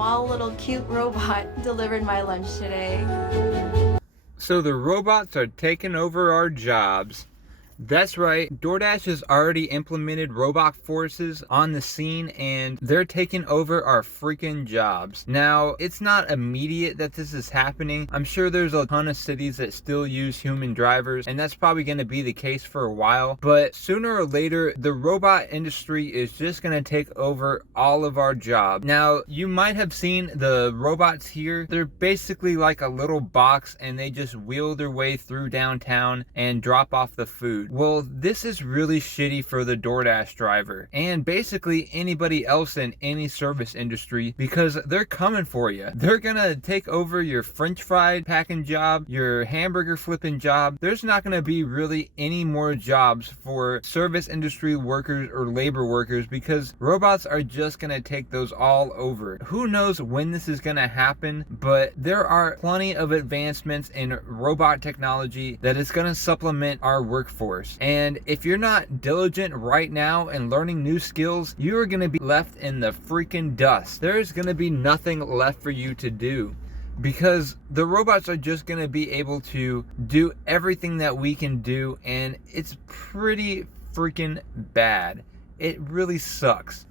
small little cute robot delivered my lunch today. So the robots are taking over our jobs. That's right, Doordash has already implemented robot forces on the scene and they're taking over our freaking jobs. Now, it's not immediate that this is happening. I'm sure there's a ton of cities that still use human drivers and that's probably going to be the case for a while. But sooner or later, the robot industry is just going to take over all of our jobs. Now, you might have seen the robots here. They're basically like a little box and they just wheel their way through downtown and drop off the food. Well, this is really shitty for the Doordash driver and basically anybody else in any service industry because they're coming for you. They're gonna take over your french fry packing job, your hamburger flipping job. There's not gonna be really any more jobs for service industry workers or labor workers because robots are just gonna take those all over. Who knows when this is gonna happen, but there are plenty of advancements in robot technology that is gonna supplement our workforce. And if you're not diligent right now and learning new skills, you are going to be left in the freaking dust. There's going to be nothing left for you to do because the robots are just going to be able to do everything that we can do, and it's pretty freaking bad. It really sucks.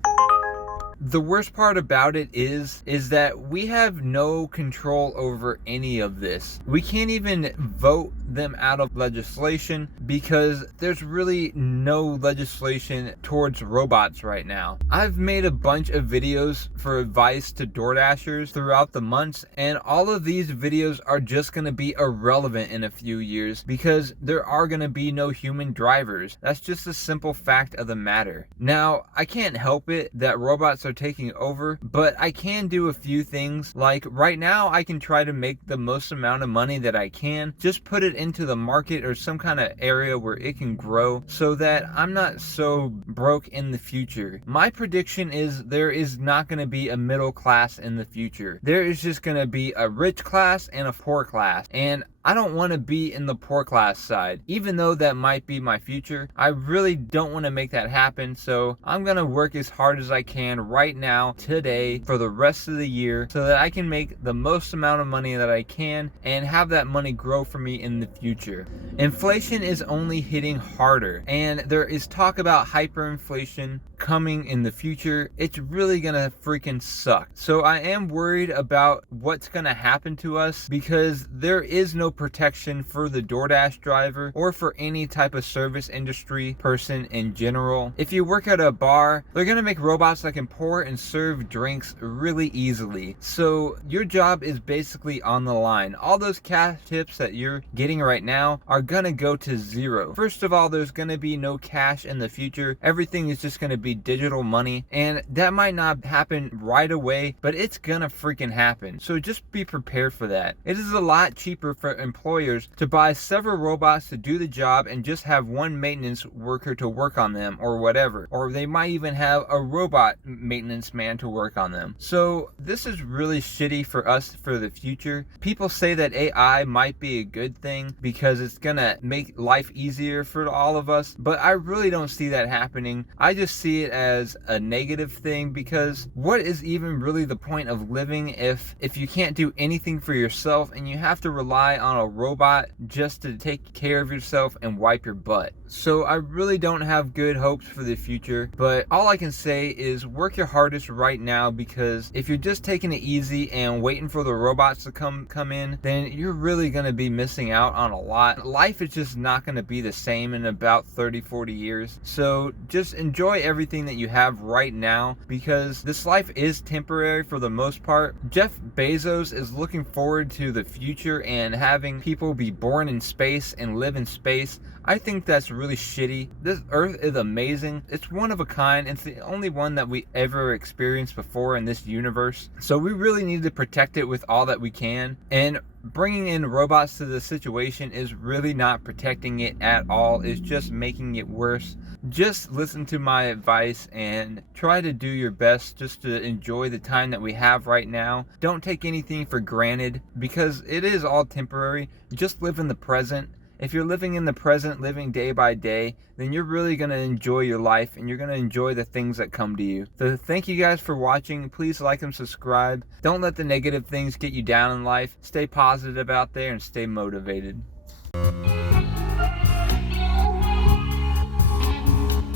The worst part about it is that we have no control over any of this. We can't even vote them out of legislation because there's really no legislation towards robots right now. I've made a bunch of videos for advice to DoorDashers throughout the months, and all of these videos are just going to be irrelevant in a few years because there are going to be no human drivers. That's just a simple fact of the matter. Now, I can't help it that robots are taking over, but I can do a few things. Like right now I can try to make the most amount of money that I can, just put it into the market or some kind of area where it can grow so that I'm not so broke in the future. My prediction is there is not going to be a middle class in the future. There is just going to be a rich class and a poor class, and I don't want to be in the poor class side. Even though that might be my future, I really don't want to make that happen. So I'm going to work as hard as I can right now, today, for the rest of the year so that I can make the most amount of money that I can and have that money grow for me in the future. Inflation is only hitting harder, and there is talk about hyperinflation coming in the future. It's really going to freaking suck. So I am worried about what's going to happen to us because there is no protection for the Doordash driver or for any type of service industry person in general. If you work at a bar, they're gonna make robots that can pour and serve drinks really easily. So your job is basically on the line. All those cash tips that you're getting right now are gonna go to zero. First of all, there's gonna be no cash in the future. Everything is just gonna be digital money, and that might not happen right away, but it's gonna freaking happen. So just be prepared for that. It is a lot cheaper for employers to buy several robots to do the job and just have one maintenance worker to work on them or whatever. Or they might even have a robot maintenance man to work on them. So this is really shitty for us for the future. People say that AI might be a good thing because it's gonna make life easier for all of us, but I really don't see that happening. I just see it as a negative thing because what is even really the point of living if you can't do anything for yourself and you have to rely on a robot just to take care of yourself and wipe your butt? So I really don't have good hopes for the future, but all I can say is work your hardest right now, because if you're just taking it easy and waiting for the robots to come in, then you're really going to be missing out on a lot. Life is just not going to be the same in about 30-40 years. So just enjoy everything that you have right now, because this life is temporary for the most part. Jeff Bezos is looking forward to the future and having people be born in space and live in space. I think that's really shitty. This Earth is amazing. It's one of a kind. It's the only one that we ever experienced before in this universe. So we really need to protect it with all that we can. And bringing in robots to the situation is really not protecting it at all. It's just making it worse. Just listen to my advice and try to do your best just to enjoy the time that we have right now. Don't take anything for granted because it is all temporary. Just live in the present If you're living in the present, living day by day, then you're really going to enjoy your life and you're going to enjoy the things that come to you. So thank you guys for watching. Please like and subscribe. Don't let the negative things get you down in life. Stay positive out there and stay motivated.